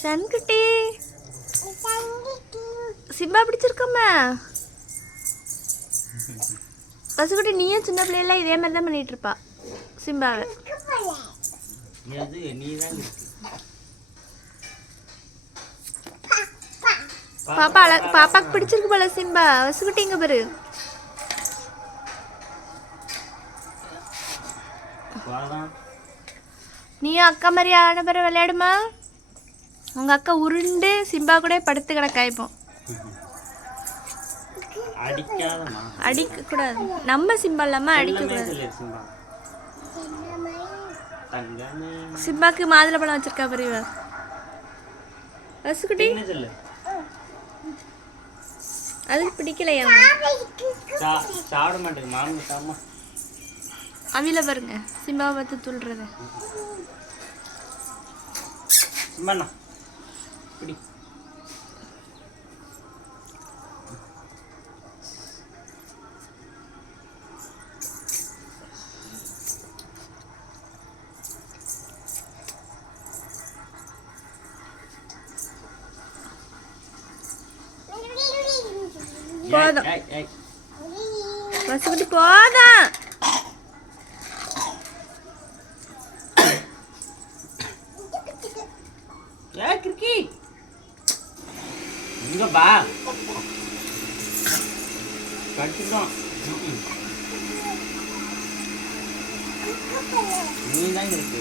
சன்குட்டி Simba பிடிச்சிருக்கோம்மா. பசுக்குட்டி நீயும் சின்ன பிள்ளைல இதே மாதிரி தான் பண்ணிட்டு இருப்பா சிம்பாவை. எது நீ தான் இருக்கு. பாப்பா அழ பாப்பாக்கு பிடிச்சிருக்கு போல சிம்பா. பசுக்குட்டி இங்க பாரு. நீயும் அக்கா மாதிரி ஆன பிறகு விளையாடுமா? உங்க அக்கா உருண்டு சிம்பா கூட படுத்து கிடக்கா இப்போ. அடிக்க கூடாது நம்ம சிம்பா இல்லாம அடிக்க கூடாது சிம்பாக்கு மாதுளை பழம் வச்சிருக்கா பாரு இவ பசுக்குட்டி என்ன சொல்லு. அதுக்கு பிடிக்கலையா? சா சாப்பிட மாட்டேங்க மாமி தாம்மா அவில பாருங்க. சிம்பாவை பார்த்து துள்ளுறத. சிம்மாண்ணா பிடி போதும். ஏய், ஏய், இங்க பா கடிச்சிட்டோம் ம்ம். நீ தான் இருக்கு